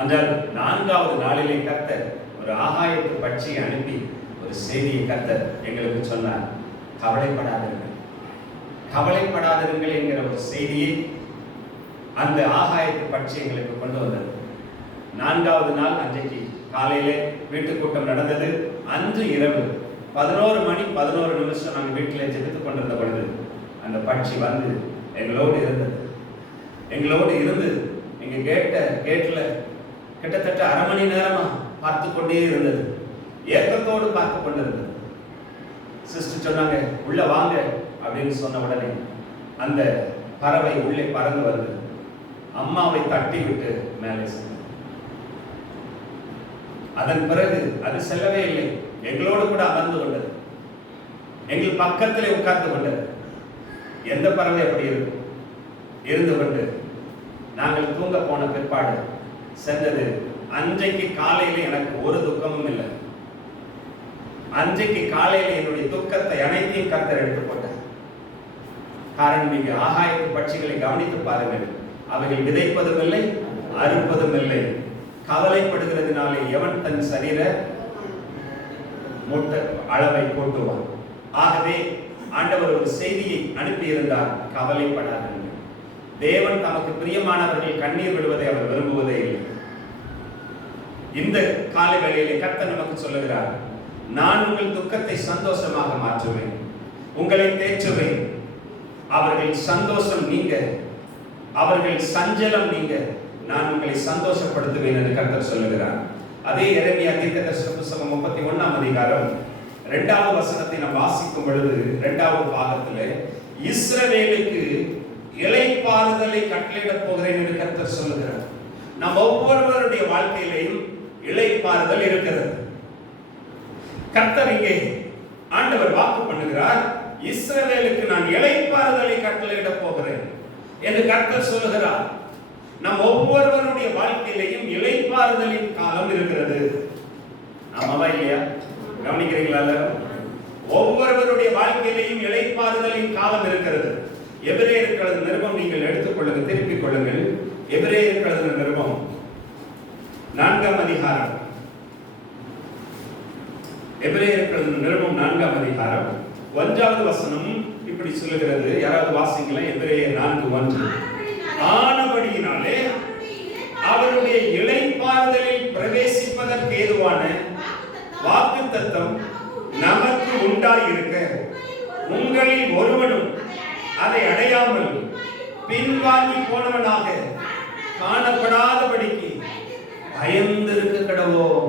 ஆனால் 4வது நாளிலே கர்த்தர் ஒரு ஆகாயத்து பட்சியை அனுப்பி ஒரு செய்தியை கர்த்தர் எங்களுக்கு சொன்னார். கவலைப்படாதீர்கள், கவலைப்படாதீர்கள் என்கிற ஒரு செய்தியை அந்த ஆகாயத்து பட்சி எங்களுக்கு கொண்டு வந்தது. 4வது நாள் அன்றைக்கு காலையிலே வீட்டு கூட்டம் நடந்தது. அன்று இரவு 11 மணி 11 நிமிஷம் நாங்கள் வீட்டில் ஜெபித்துக் கொண்டிருந்த பொழுது அந்த பட்சி வந்து எங்களோடு இருந்து எங்க கேட்ல கிட்டத்தட்ட அரை மணி நேரமா பார்த்து கொண்டே இருந்தது. ஏக்கத்தோடு பார்த்து கொண்டிருந்தது. சிஸ்டர் சொன்னாங்க, உள்ள வாங்க அப்படின்னு சொன்ன உடனே அந்த பறவை உள்ளே பறந்து வந்து அம்மாவை தட்டி விட்டு மேலே சென்றது. அதன் பிறகு அது செல்லவே இல்லை, எங்களோடு கூட அமர்ந்து கொண்டது, எங்கள் பக்கத்திலே உட்கார்ந்து கொண்டது. எந்த பறவை அப்படி இருந்து கொண்டு நாங்கள் தூங்க போன பிற்பாடு சென்றது. அன்றைக்கு காலையில எனக்கு ஒரு துக்கமும் இல்லை. அன்றைக்கு காலையில என்னுடைய துக்கத்தை அனைத்தையும் கர்த்தர் எடுத்துக் கொண்டார். காரணம், நீங்க ஆகாயத்து பட்சிகளை கவனித்து பாருங்கள். அவைகள் விதைப்பதும் இல்லை, அறுப்பதும் இல்லை. கவலைப்படுகிறதுனாலே எவன் தன் சரீர மூட்டை அளவை கூட்டுவான். ஆகவே ஆண்டவர் ஒரு செய்தியை அனுப்பியிருந்தார், கவலைப்படாதீர்கள். தேவன் தமக்கு பிரியமானவர்கள் கண்ணீர் விடுவதை அவர் விரும்புவதே இல்லை. இந்த காலை வேளையிலே கர்த்தர் நமக்கு சொல்லுகிறார், நான் உங்கள் துக்கத்தை சந்தோஷமாக மாற்றுவேன், உங்களை தேற்றுவேன். அவர்கள் சந்தோஷம் நீங்க, அவர்கள் சஞ்சலம் நீங்க, நான் உங்களை சந்தோஷப்படுத்துவேன் என்று கர்த்தர் சொல்லுகிறார். அதே எரேமியா தீர்க்கதரிசன புத்தகம் 31ஆம் அதிகாரம் 2வது வசனத்தை நாம் வாசிக்கும் பொழுது 2வது பாகத்திலே இஸ்ரவேலுக்கு இளைப்பாறுதலை கட்டளையிடப் போகிறேன் என்று கர்த்தர் சொல்லுகிறார். நம் ஒவ்வொருவருடைய வாழ்க்கையிலையும் இளைப்பாறுதல் இருக்கிறது. கர்த்தர் இங்கே ஆண்டவர் வாக்கு பண்ணுகிறார், இஸ்ரவேலுக்கு நான் இளைப்பாறுதலை கட்டளையிடப் போகிறேன் என்று கர்த்தர் சொல்லுகிறார். நம் ஒவ்வொருவருடைய வாழ்க்கையிலையும் இளைப்பாறுதலின் காலம் இருக்கிறது. ஆமாவா இல்லையா? கவனிக்கிறீங்களா? ஒவ்வொருவருடைய வாழ்க்கையிலையும் இளைப்பாறுதலின் காலம் இருக்கிறது. எபிரேயருக்கு எழுதின நிருபம் நீங்கள் எடுத்துக்கொள்ளுங்க, திருப்பிக் கொள்ளுங்கள். எபிரேயருக்கு எழுதின நிருபம் 4ஆம் அதிகாரம், எபிரேயருக்கு எழுதின நிருபம் 4ஆம் அதிகாரம் 1வது வசனம் இப்படி சொல்லுகிறது. யாராவது வாசிங்களா? எபிரேயர் 4:1. ஆனபடியினாலே அவருடைய இளைப்பாறுதலில் பிரவேசிப்பதற்கு ஏதுவான வாக்குத்தத்தம் நமக்கு உண்டாயிருக்க உங்களில் ஒருவனும் அதை அடையாமல் பின்வாங்கி போனவனாக காணப்படாதபடிக்கு பயந்திருக்க கடவோம்.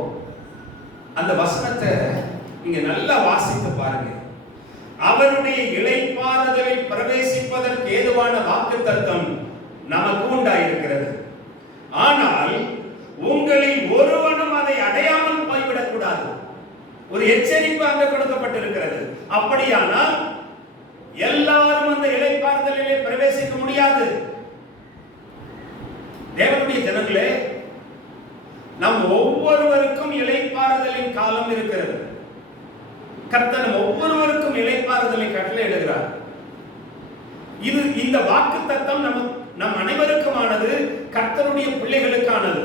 அந்த வசனத்தை நீங்க நல்லா வாசித்து பாருங்க. அவருடைய இளைப்பாறுதலில் பிரவேசிப்பதற்கு ஏதுவான வாக்குத்தத்தம் நமக்கு உண்டாயிருக்கிறது. ஆனால் உங்களில் ஒருவனும் அதை அடையாமல் போய்விடக் கூடாது. ஒரு எச்சரிப்பு அங்க கொடுக்கப்பட்டிருக்கிறது. அப்படியானால் எல்லாரும் அந்த இளைப்பாறுதலிலே பிரவேசிக்க முடியாது. தேவனுடைய ஜனங்களே, நம் ஒவ்வொருவருக்கும் இளைப்பாறுதலின் காலம் இருக்கிறது. கர்த்தர் ஒவ்வொருவருக்கும் இளைப்பாறுதலை கட்டளையிடுகிறார். இது இந்த வாக்குத்தத்தம் நம் அனைவருக்குமானது, கர்த்தருடைய பிள்ளைகளுக்கானது.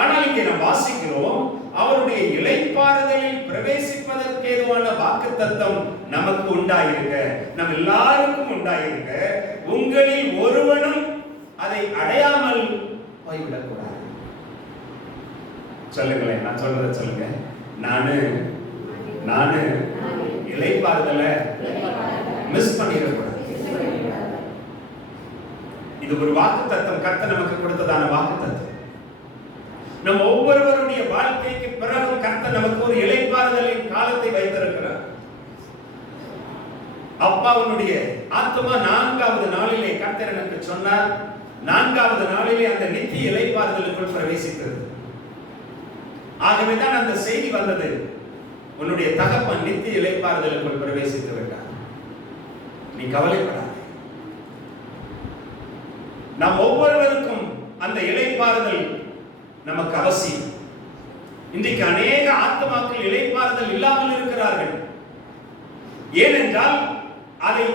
ஆனால் இங்கே நாம் வாசிக்கிறோம், அவருடைய இளைப்பாறுதலில் பிரவேசிப்பதற்கு ஏதுவான வாக்குத்தத்தம் நமக்கு உண்டாயிருக்க, நம் எல்லாருக்கும் உண்டாயிருக்க, உங்களில் ஒருவனும் அதை அடையாமல் போய்விடக்கூடாது. சொல்லுங்களேன், நான் சொல்றத சொல்லுங்க. நானு இளைப்பாறுதலை மிஸ் பண்ணிடக்கூடாது. இது ஒரு வாக்குத்தத்தம், கர்த்தர் நமக்கு கொடுத்ததான வாக்குத்தத்தம். நம் ஒவ்வொருவருடைய வாழ்க்கைக்கு பிறகும் கர்த்தர் நமக்கு ஒரு இளைப்பாறுதலின் காலத்தை வைத்திருக்கிறார். அப்பாவுடைய ஆத்துமா 4வது நாளிலே கர்த்தர் எனக்கு சொன்னார், 4வது நாளிலே அந்த நித்திய இளைப்பாறுதலுக்குள் பிரவேசிக்கிறது. ஆகவேதான் அந்த செய்தி வந்தது, உன்னுடைய தகப்பன் நித்திய இளைப்பாறுதலுக்குள் பிரவேசித்து விட்டார், நீ கவலைப்படாத. நாம் ஒவ்வொருவருக்கும் அந்த இளைப்பாறுதல் நமக்கு அவசியம். இன்றைக்கு அநேக ஆத்மாக்கள் இளைப்பாறுதல் இல்லாமல் இருக்கிறார்கள். ஏனென்றால் அதை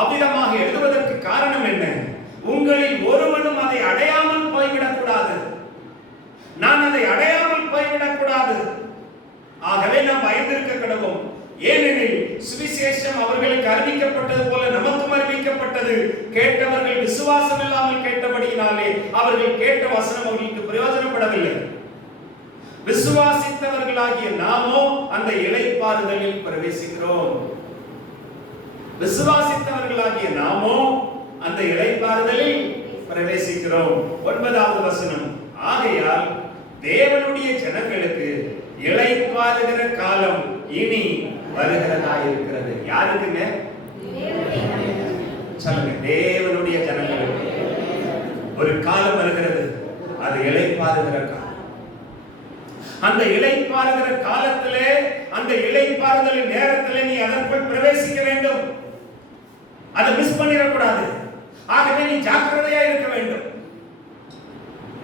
அவ்விதமாக எழுதுவதற்கு காரணம் என்ன? உங்களில் ஒருவனும் அதை அடையாமல் போய்விடக் கூடாது. கேட்டபடியினாலே அவர்கள் கேட்ட வசனம் அவர்களுக்கு பிரயோஜனப்படவில்லை. விசுவாசித்தவர்களாகிய நாமோ அந்த இளைப்பாறுதலில் பிரவேசிக்கிறோம். விசுவாசித்தவர்களாகிய நாமோ அந்த இளைப்பாறுதலில் பிரவேசிக்கிறோம். 9வது வசனம், ஆகையால் தேவனுடைய ஜனங்களுக்கு இளைப்பாறுகிற காலம் இனி வருகிறதா இருக்கிறது. யாருக்குங்க? சொல்லுங்க. தேவனுடைய ஜனங்களுக்கு ஒரு காலம் வருகிறது, அது இளைப்பாறுகிற காலம். அந்த இளைப்பாறுகிற காலத்திலே, அந்த இளைப்பாறுதலின் நேரத்திலே நீ அதற்குள் பிரவேசிக்க வேண்டும். அதை மிஸ் பண்ணிடக்கூடாது. ஆகவே நீ ஜாக்கிரதையா இருக்க வேண்டும்.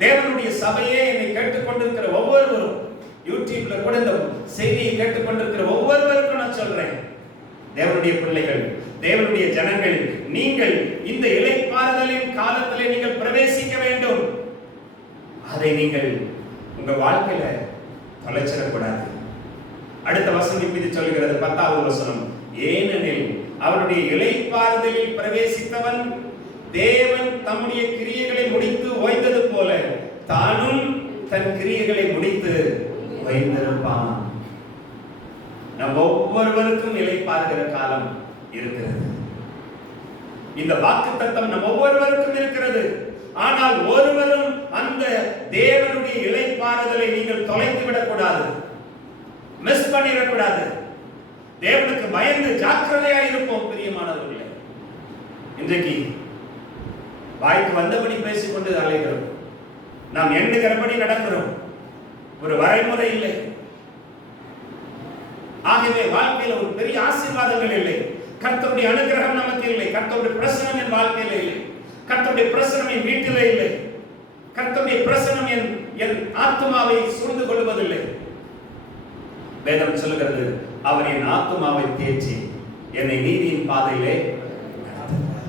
தேவனுடைய சபையே, என்னை கேட்டுக்கொண்டிருக்கிற ஒவ்வொருவரும், யூடியூப்ல கூட இந்த செய்தியை கேட்டுக்கொண்டிருக்கிற ஒவ்வொருவருக்கும் நான் சொல்றேன், தேவனுடைய பிள்ளைகள், தேவனுடைய ஜனங்கள், நீங்கள் இந்த இளைப்பாறுதலின் காலத்திலே நீங்கள் பிரவேசிக்க வேண்டும். அதை நீங்கள் உங்க வாழ்க்கையில தொலைச்சிடக்கூடாது. அடுத்த வசனம் இப்படி சொல்கிறது, 10வது வசனம், ஏனெனில் அவருடைய இளைப்பாறுதலில் பிரவேசித்தவன் தேவன் தம்முடைய கிரியைகளை முடித்து ஓய்ந்தது போல தானும் தன் கிரியைகளை முடித்து ஓய்ந்திருப்பான். நம் ஒவ்வொருவருக்கும் இளைப்பாறுகிற காலம் இருக்கிறது. இந்த வாக்குத்தத்தம் நம் ஒவ்வொருவருக்கும் இருக்கிறது. ஆனால் ஒருவரும் அந்த தேவனுடைய இளைப்பாறுதலை நீங்கள் தொலைத்து விடக்கூடாது, மிஸ் பண்ணிடக்கூடாது. தேவனுக்கு பயந்து ஜாக்கிரதையா இருப்போம். பிரியமானவர்களே, இன்றைக்கு வாய்க்கு வந்தபடி பேசிக்கொண்டு அலைகிறோம். நாம் எண்ணுகிறபடி நடக்கிறோம். ஒரு வரைமுறை இல்லை. ஆகவே வாழ்க்கையில் ஒரு பெரிய ஆசீர்வாதங்கள் இல்லை. கர்த்தருடைய அனுகிரகம் நமக்கு இல்லை. கர்த்தருடைய பிரசன்னம் என் வாழ்க்கையில் இல்லை. கர்த்தருடைய பிரசன்னம் என் வீட்டிலே இல்லை. கர்த்தருடைய பிரசன்னம் என் ஆத்துமாவை சூழ்ந்து கொள்வதில்லை. வேதம் சொல்லுகிறது, அவர் என் ஆத்துமாவை தேற்றி என்னை நீதியின் பாதையிலே நடத்துவார்.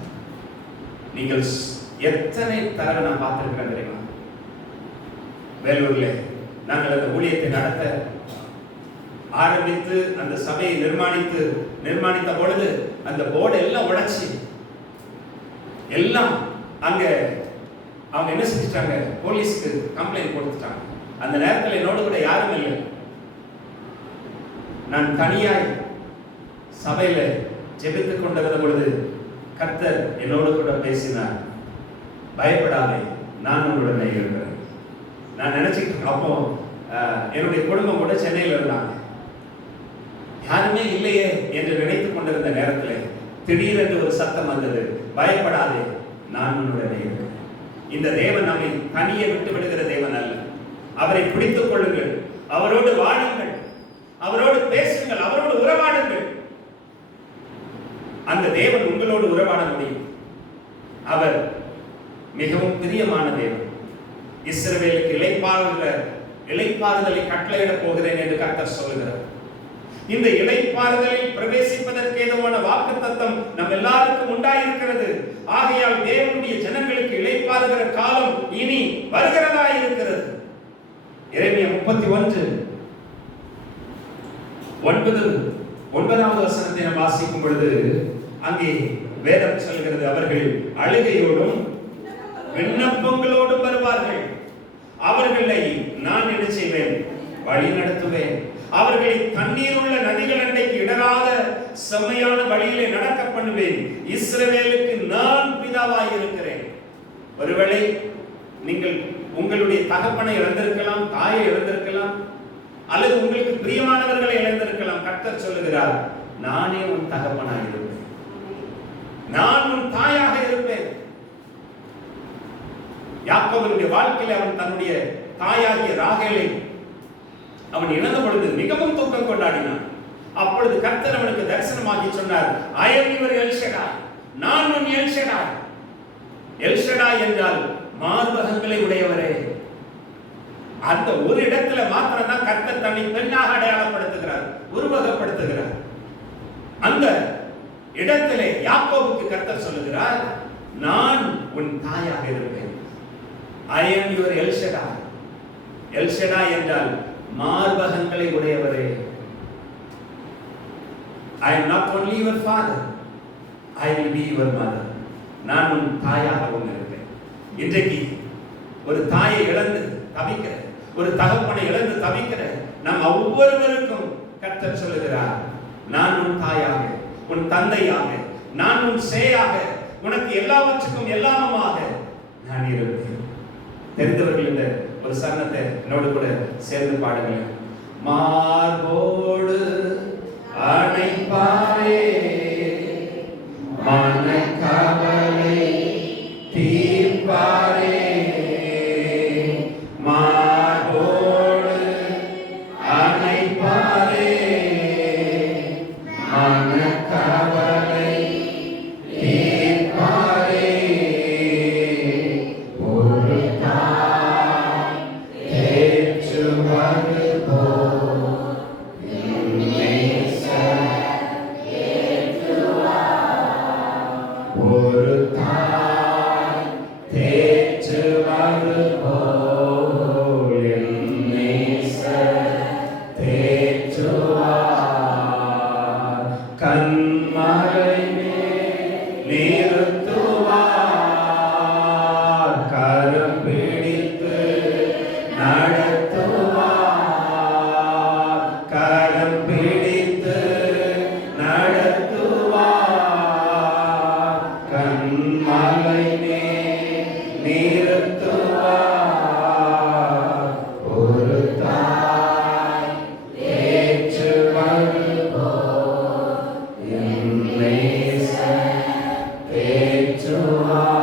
நீங்கள் எத்தனை தடவை நான் பார்த்திருக்கிறேன் தெரியுமா? வேலூர்ல நாங்கள் அந்த ஊழியத்தை நடத்த ஆரம்பித்து அந்த சபையை நிர்மாணித்த பொழுது அந்த போர்டு எல்லாம் உடைச்சி எல்லாம் அங்க அவங்க என்ன செஞ்சிட்டாங்க, போலீஸ்க்கு கம்ப்ளைண்ட் கொடுத்துட்டாங்க. அந்த நேரத்தில் என்னோடு கூட யாரும் இல்லை. நான் தனியாய் சபையில ஜெபித்துக் கொண்டிருந்த பொழுது கர்த்தர் என்னோடு கூட பேசினார், பயப்படாதே, நான் உன்னுடனே இருக்கிறேன். நான் நினைச்சுக்கிட்டு, அப்போ என்னுடைய குடும்பம் கூட சென்னையில் இருந்தாங்க, யாருமே இல்லையே என்று நினைத்துக் கொண்டிருந்த நேரத்தில் திடீரென்று ஒரு சத்தம் வந்தது, பயப்படாதே, நான் உன்னுடனே இருக்கிறேன். இந்த தேவன் நம்மை தனியே விட்டு விடுகிற தேவன் அல்ல. அவரை பிடித்துக் கொள்ளுங்கள், அவரோடு வாழுங்கள், அவரோடு பேசுங்கள், அவரோடு உறவாடுங்கள். அந்த தேவன் உங்களோடு உறவாட முடியும். அவர் மிகவும் பிரியமான தேவன். இஸ்ரவேலுக்கு இளைப்பாறுதலை கட்டளையிட போகிறேன் என்று கர்த்தர் சொல்லுகிறார். இந்த இளைப்பாறுதலில் பிரவேசிப்பதற்கு ஏதுவான வாக்குத்தத்தம் நம் எல்லாருக்கும் உண்டாயிருக்கிறது. ஆகையால் தேவனுடைய ஜனங்களுக்கு இளைப்பாறுகிற காலம் இனி வருகிறதா இருக்கிறது. எரேமியா 31:9வது வசனத்தை நாம் வாசிக்கும் பொழுது அங்கே வேதம் சொல்கிறது, அவர்கள் அழுகையோடும் விண்ணப்பங்களோடும் வருவார்கள், அவர்களை நான் என்ன செய்வேன், வழி நடத்துவேன், அவர்களை தண்ணீர் உள்ள நதிகள் அண்டைக்கு இடராத செம்மையான வழியிலே நடக்க பண்ணுவேன், இஸ்ரவேலுக்கு நான் பிதாவாய் இருக்கிறேன். ஒருவேளை நீங்கள் உங்களுடைய தகப்பனை இழந்திருக்கலாம், தாயை இழந்திருக்கலாம், அல்லது உங்களுக்கு பிரியமானவர்களை இழந்திருக்கலாம். கர்த்தர் சொல்லுகிறார், நானே உன் தகப்பனாக இருப்பேன், நான் உன் தாயாக இருப்பேன். யாக்கோபுடைய வாழ்க்கையில் அவன் தன்னுடைய தாயாகிய ராகேலை அவன் இழந்த பொழுது மிகவும் துக்கம் கொண்டாடினான். அப்பொழுது கர்த்தர் அவனுக்கு தரிசனமாகி சொன்னார், ஐ அம் யுவர் எல் ஷடாய், நான் உன் எல் ஷடாய். எல் ஷடாய் என்றால் மார்பகங்களை உடையவரே. அந்த ஒரு இடத்துல மாத்திரம் தான் கர்த்தர் தன்னை பெண்ணாக அடையாளப்படுத்துகிறார், உருவகப்படுத்துகிறார். அந்த இடத்திலே யாக்கோபுக்கு கர்த்தர் சொல்லுகிறார், நான் உன் தாயாக இருப்பேன். I am your El Shaddai. El Shaddai என்றால் மார்பகங்களை உடையவரே. I am not only your father, I will be your mother. நான் உன் தாயாகவும் இருப்பேன். இன்றைக்கு ஒரு தாயை இழந்து தவிக்கிற, ஒரு தகப்பனை இழந்து தவிக்கிற நம் ஒவ்வொருவருக்கும் கர்த்தர் சொல்லுகிறார், நான் உன் தாயாக, உன் தந்தையாக, நான் உன் சேயாக, உனக்கு எல்லாவற்றுக்கும் எல்லாமுமாக நான் இருப்பேன். தெரிந்தவர்கள் இந்த ஒரு சரணத்தை என்னோடு கூட சேர்ந்து பாடுங்கள். மார்போடு அணைப்பாயே, மனக்கவலை தீர்ப்பாயே, மார்போடு அணைப்பாயே, மனக்கவலை தீர்ப்பாயே, ஒரு தாய் தேற்றுவது ஒரு தாய் தேற்றுவது போல் என் நேசர் தேற்றுவார். கண்மலை மேல் நிறுத்துவார், கரம் பிடித்து நடத்துவார், கரம் பிடித்து நடத்துவார், கண்மலை மேல் நிறுத்துவார். ஒரு தாய் தேற்றுவது போல் என் நேசர் தேற்றுவார்.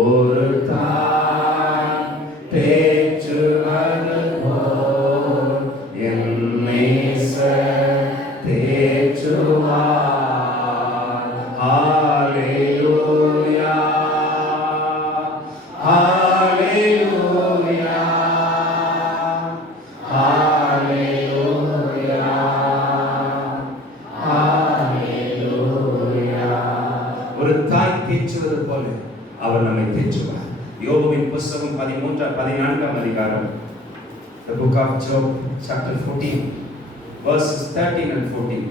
ஒரு தாய் தேற்றுவது போல் என் நேசர் தேற்றுவார். ஹalleluya, ஹalleluya, ஹalleluya, ஹalleluya. ஒரு தாய் தேற்றுவது போல அவர் நம்மை தேற்றுவார். யோபுவின் புத்தகம் 14ஆம் அதிகாரம், the book of Job chapter 14 verses 13 and 14.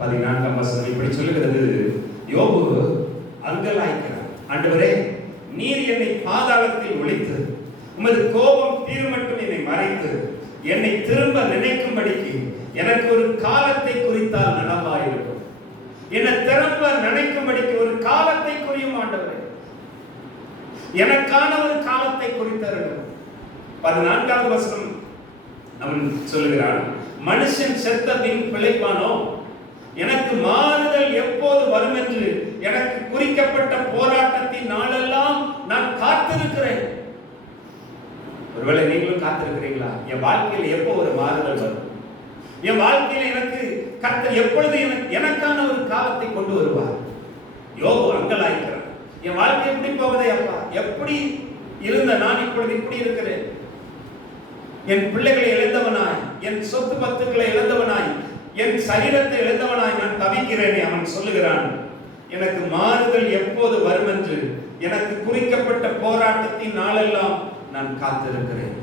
14ஆம் வசனம் இப்படி சொல்லுகிறது, யோபு அங்கலாய்க்கிறார். ஆண்டவரே, நீர் என்னை பாதாளத்தில் ஒளித்து உமது கோபம் தீர்மட்டும் என்னை மறைத்து என்னை திரும்ப நினைக்கும்படிக்கு எனக்கு ஒரு காலத்தை குறித்தால் நலமாயிருக்கும். என்னை திரும்ப நினைக்கும்படிக்கு ஒரு காலத்தை குறியும் ஆண்டவரே, எனக்கான ஒரு காலத்தை குறித்தருளும். 14வது வசனம் அவன் சொல்லுகிறான், மனுஷன் செத்த பின் பிழைப்பானோ? எனக்கு மாறுதல் எப்போது வரும் என்று எனக்கு குறிக்கப்பட்ட போராட்டத்தின் நாளெல்லாம் நான் காத்திருக்கிறேன். ஒருவேளை நீங்களும் காத்திருக்கிறீங்களா? என் வாழ்க்கையில் எப்போ ஒரு மாறுதல் வரும்? என் வாழ்க்கையில் எனக்கு கர்த்தர் எப்பொழுது எனக்கான ஒரு காலத்தை கொண்டு வருவார்? யோபு அங்கலாய்க்கிறார். என் வாழ்க்கை எப்படி போகுதே அப்பா, எப்படி இருந்த நான் இப்பொழுது இப்படி இருக்கிறேன். என் பிள்ளைகளை இழந்தவனாய், என் சொத்து பத்துக்களை இழந்தவனாய், என் சரீரத்தை இழந்தவனாய் நான் தவிக்கிறேனே. அவன் சொல்லுகிறான், எனக்கு மாறுதல் எப்போது வரும் என்று எனக்கு குறிக்கப்பட்ட போராட்டத்தின் நாளெல்லாம் நான் காத்திருக்கிறேன்.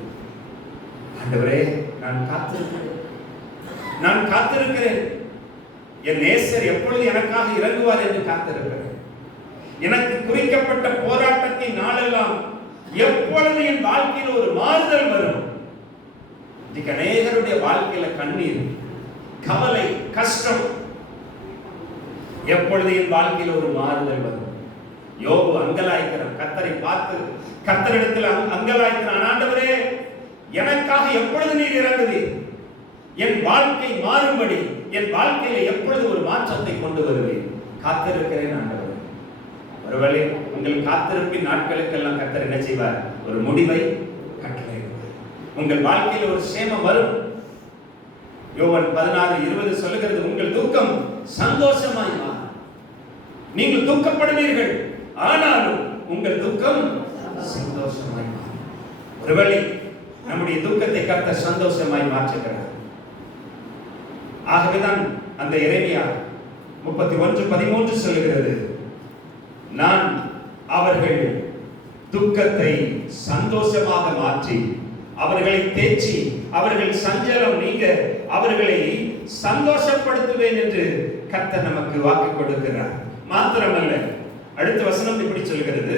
ஆண்டவரே, நான் காத்திருக்கிறேன், நான் காத்திருக்கிறேன். என் நேசர் எப்பொழுது எனக்காக இறங்குவார் என்று காத்திருக்கிறேன். எனக்கு குறிக்கப்பட்ட போராட்டத்தின் நாளெல்லாம் எப்பொழுது என் வாழ்க்கையில் ஒரு மாறுதல் வரும். இன்னைக்கு அநேகருடைய வாழ்க்கையில கண்ணீர், கவலை, கஷ்டம். எப்பொழுது என் வாழ்க்கையில் ஒரு மாறுதல் வரும்? யோபு அங்கலாய்க்கிறான், கர்த்தரை பார்த்து கர்த்தரிடத்தில் அங்கலாய்க்கிறான். ஆண்டவரே, எனக்காக எப்பொழுது நீர் இறங்குவீர்? என் வாழ்க்கை மாறும்படி என் வாழ்க்கையில எப்பொழுது ஒரு மாற்றத்தை கொண்டு வருவீர்? காத்திருக்கிறேன் ஆண்டவரே. ஒருவேளை உங்கள் காத்திருப்பின் நாட்களுக்கெல்லாம் கர்த்தர் என்ன செய்வார்? ஒரு முடிவை கட்டளையிடுவார். உங்கள் வாழ்க்கையில் ஒரு சேமம் வரும். யோவான் 16:20 சொல்லுகிறது, உங்கள் துக்கம் சந்தோஷமாய் மாறும். நீங்கள் துக்கப்படுவீர்கள், ஆனாலும் உங்கள் துக்கம் சந்தோஷமாய் மாறும். ஒருவேளை நம்முடைய துக்கத்தை கர்த்தர் சந்தோஷமாய் மாற்றுகிறார். ஆகவேதான் அந்த எரேமியா 31:13 சொல்லுகிறது, நான் அவர்கள் துக்கத்தை சந்தோஷமாக மாற்றி அவர்களை தேற்றி அவர்கள் சஞ்சலம் நீங்க அவர்களை சந்தோஷப்படுத்துவேன் என்று கர்த்தர் நமக்கு வாக்கு கொடுக்கிறார். மாத்திரமல்ல, அடுத்த வசனம் இப்படி சொல்கிறது,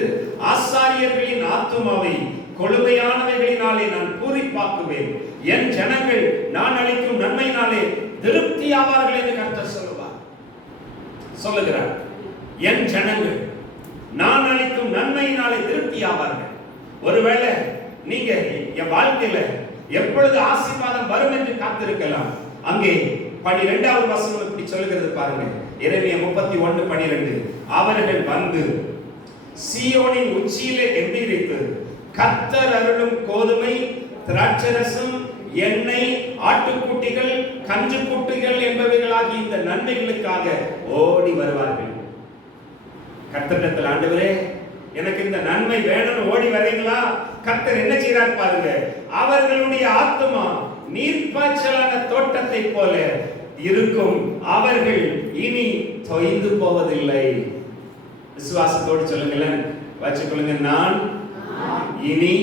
ஆசாரியர்களின் ஆத்துமாவை கொழுமையானவைகளினாலே நான் பூரிப்பாக்குவேன், என் ஜனங்கள் நான் அளிக்கும் நன்மையினாலே திருப்தியாவார்கள் என்று கர்த்தர் சொல்லுகிறார். என் ஜனங்கள் நான் அளிக்கும் நன்மையினாலே திருப்தியாவார்கள். ஒருவேளை நீங்க என் வாழ்க்கையில எப்பொழுது ஆசீர்வாதம் வரும் என்று காத்திருக்கலாம். அங்கே 12வது வசனம் இப்படி சொல்லுகிறது பாருங்க. எரேமியா 31:12, அவர்கள் வந்து சீயோனின் உச்சியிலே எம்பிரித்து கர்த்தர் அருளும் கோதுமை, திராட்சரசம், எண்ணெய், ஆட்டுக்குட்டிகள், கன்றுக்குட்டிகள் என்பவைகளாகி இந்த நன்மைகளுக்காக ஓடி வருவார்கள். கர்த்தரிடத்தில், ஆண்டவரே எனக்கு இந்த நன்மை வேணும்னு ஓடி வரீங்களா? கர்த்தர் என்ன செய்றார் பாருங்க. அவர்களுடைய ஆத்துமா நீர்ப்பாய்ச்சலான தோட்டத்தை போல இருக்கும், அவர்கள் இனி தொய்ந்து போவதில்லை. விசுவாசத்தோடு சொல்லுங்களேன், வச்சுக்கொள்ளுங்க, நான் இனி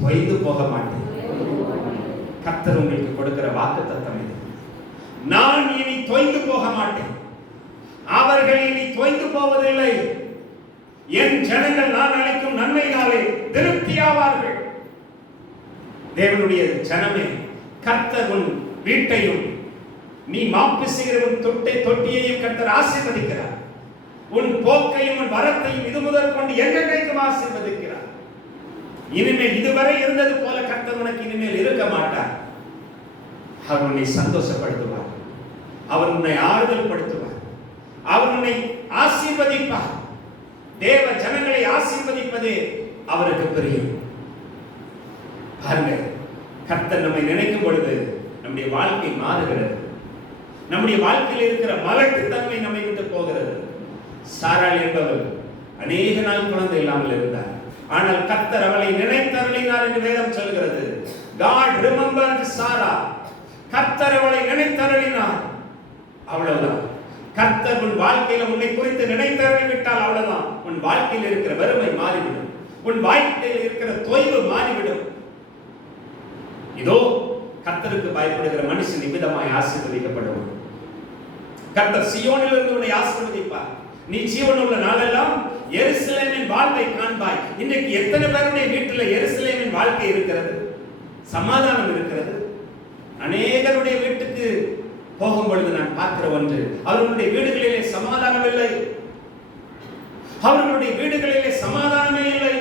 தொய்ந்து போக மாட்டேன். கர்த்தர் உங்களுக்கு கொடுக்கிற வாக்குத்தத்தம் இது. நான் இனி தொய்ந்து போக மாட்டேன், அவர்கள் இனி தொய்ந்து போவதில்லை, என் ஜனங்கள் நான் அளிக்கும் நன்மையினாலே திருப்தியாவார்கள். தேவனுடைய ஜனமே, கர்த்தர் உன் வீட்டையும் நீ மாப்பு செய்கிற உன் தொட்டியையும் கர்த்தர் ஆசீர்வதிக்கிறார். உன் போக்கையும் உன் வரத்தையும் இது முதல் கொண்டு என்றென்றைக்கும் ஆசீர்வதிக்கிறார். இனிமேல் இதுவரை இருந்தது போல கர்த்தர் உனக்கு இனிமேல் இருக்க மாட்டார். அவர் உன்னை சந்தோஷப்படுத்துவார், அவர் உன்னை ஆறுதல் படுத்துவார், அவர் உன்னை ஆசீர்வதிப்பார். தேவ ஜனங்களை ஆசீர்வதிப்பதே அவருக்கு பிரியம். பாருங்க, கர்த்தர் நம்மை நினைக்கும் பொழுது நம்முடைய வாழ்க்கை மாறுகிறது. நம்முடைய வாழ்க்கையில் இருக்கிற மலட்டுத்தன்மை நம்மை விட்டு போகிறது. சாராள் என்பவர் அநேக நாள் குழந்தை இல்லாமல் இருந்தார். ஆனால் கர்த்தர் அவளை நினைத்தருளினார் என்று வேதம் சொல்கிறது. God remembered Sarah. கர்த்தர் அவளை நினைத்தருளினார். அவ்வளவுதான். கர்த்தர் உன் வாழ்க்கையில உன்னை குறித்து நினைத்தருளி விட்டால் அவ்வளவுதான். உன் வாழ்க்கையில் இருக்கிற வறுமை மாறிவிடும், உன் வாழ்க்கையில் இருக்கிற தொய்வு மாறிவிடும். இதோ கர்த்தருக்கு பயப்படுகிற மனுஷன் நிமித்தமாய் ஆசீர்வதிக்கப்படுவான். கர்த்தர் சீயோனிலிருந்து உன்னை ஆசீர்வதிப்பார். நீ ஜீவனுள்ள நாளெல்லாம் எருசலேமின் வாழ்வை காண்பாய். இன்றைக்கு எத்தனை பேருடைய வீட்டில் எருசலேமின் வாழ்க்கை இருக்கிறது, சமாதானம் இருக்கிறது? அநேகருடைய வீட்டுக்கு போகும் பொழுது நான் பார்க்கிற ஒன்று, அவர்களுடைய வீடுகளிலே சமாதானம் இல்லை. அவர்களுடைய வீடுகளிலே சமாதானமே இல்லை.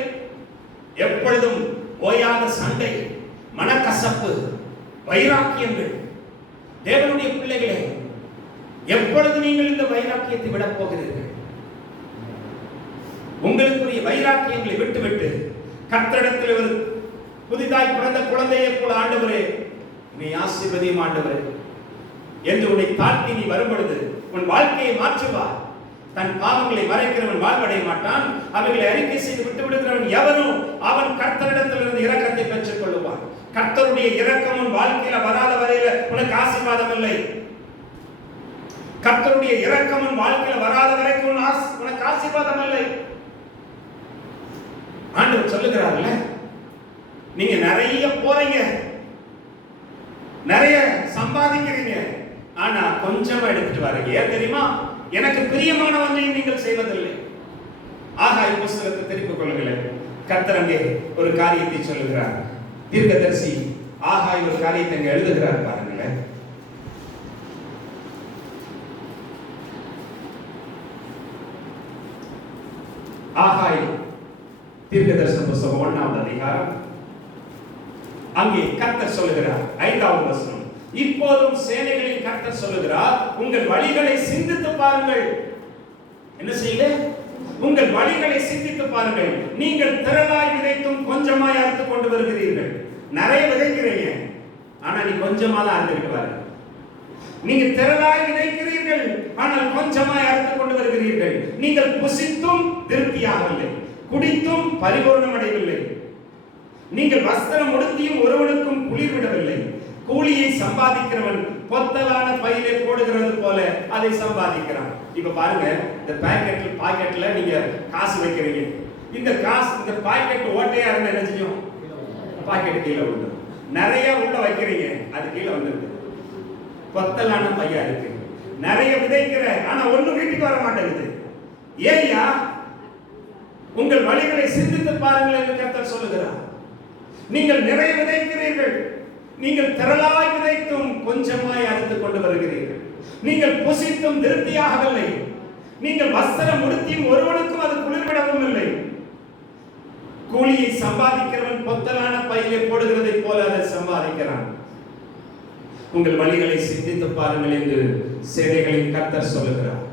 எப்பொழுதும் ஓயாத சண்டை, மனக்கசப்பு, வைராக்கியங்கள். தேவனுடைய பிள்ளைகளே, எப்பொழுது நீங்கள் இந்த வைராக்கியத்தை விட போகிறீர்கள்? உங்களுக்குரிய வைராக்கியங்களை விட்டுவிட்டு கர்த்தரிடத்தில் ஒரு புதிதாய் பிறந்த குழந்தையை போல, ஆண்டவரே நீ ஆசீர்வதியும் ஆண்டவரே என்று உன்னை தாழ்த்தி நீ வரும் பொழுது உன் வாழ்க்கையை மாற்றுவார். தன் பாவங்களை மறைக்கிறவன் வாழ்வடைய மாட்டான். அவைகளை அறிக்கை செய்து விட்டு விடுகிறவன் எவனோ அவன் கர்த்தரிடத்திலிருந்து இரக்கத்தை பெற்றுக் கொள்வான். கர்த்தருடைய இரக்கம் உன் வாழ்க்கையில வராத வரையில உனக்கு ஆசீர்வாதம் இல்லை. கர்த்தருடைய இரக்கம் உன் வாழ்க்கையில வராத வரைக்கும் உனக்கு ஆசீர்வாதம் இல்லை. ஆண்டவர் சொல்லுகிறார்ல, நீங்க நிறைய போறீங்க, நிறைய சம்பாதிக்கிறீங்க, ஆனா கொஞ்சமா எடுத்துட்டு வரீங்க. ஏன் தெரியுமா? எனக்கு பிரியமான ஒன்றையும் நீங்கள் செய்வதில்லை. ஆகாய் புஸ்தகத்தை திருப்பிக் கொள்ளுங்களேன். கர்த்தர் அங்கே ஒரு காரியத்தை சொல்லுகிறார். தீர்க்கதரிசி ஆகாய் ஒரு காரியத்தை அங்கே எழுதுகிறார் பாருங்களேன். ஆகாய் தீர்க்கதரிசன புஸ்தகம் 1ஆம் அதிகாரம். அங்கே கர்த்தர் சொல்லுகிறார் 5வது வசனம். இப்போதும் சேனைகளின் கர்த்தர் சொல்லுகிறார், உங்கள் வழிகளை சிந்தித்து பாருங்கள். என்ன செய்யுங்க? உங்கள் வழிகளை சிந்தித்து பாருங்கள். நீங்கள் திரளாய் விதைத்தும் கொஞ்சமாய் அறுத்து கொண்டு வருகிறீர்கள். நிறைய விதைக்கிறீங்க, ஆனா நீ கொஞ்சமா தான் அறுத்துக்கிட்டு வர. நீங்க திரளாய் விதைக்கிறீர்கள், ஆனால் கொஞ்சமாய் அறுத்து கொண்டு வருகிறீர்கள். நீங்கள் புசித்தும் திருப்தியாகவில்லை, குடித்தும் பரிபூர்ணம் அடையவில்லை. நீங்கள் வஸ்திரம் உடுத்தியும் ஒருவனுக்கும் குளிர் விடவில்லை. கூலியை சம்பாதிக்கிறவன் பொத்தலான பையிலே போடுகிறது போல அதை சம்பாதிக்கிறான். இப்ப பாருங்க, இந்த பாக்கெட்ல நீங்க காசு வைக்கிறீங்க. இந்த காசு, இந்த பாக்கெட் ஓட்டையா இருந்தா என்ன செய்யும்? பாக்கெட் கீழே விழுந்துடும். நிறைய உள்ள வைக்கிறீங்க, அது கீழே வந்துருது. பொத்தலான பையா இருக்கு, நிறைய விதைக்கிற, ஆனா ஒண்ணு வீட்டுக்கு வர மாட்டேங்குது. ஏலியா, உங்கள் வழிகளை சிந்தித்து பாருங்கள் என்று கர்த்தர் சொல்லுகிறார். நீங்கள் நிறைய விதைக்கிறீர்கள், நீங்கள் திரளாய் விதைத்தும் கொஞ்சமாய் அறுத்துக் கொண்டு வருகிறீர்கள். நீங்கள் புசித்தும் திருப்தியாகவில்லை, நீங்கள் வஸ்திரம் உடுத்தியும் ஒருவனுக்கும் அது குளிர்விடவும் இல்லை. கூலியை சம்பாதிக்கிறவன் பொத்தலான பையிலே போடுகிறதை போல அதை சம்பாதிக்கிறான். உங்கள் வழிகளை சிந்தித்து பாருங்கள் என்று சேனைகளின் கர்த்தர் சொல்லுகிறார்.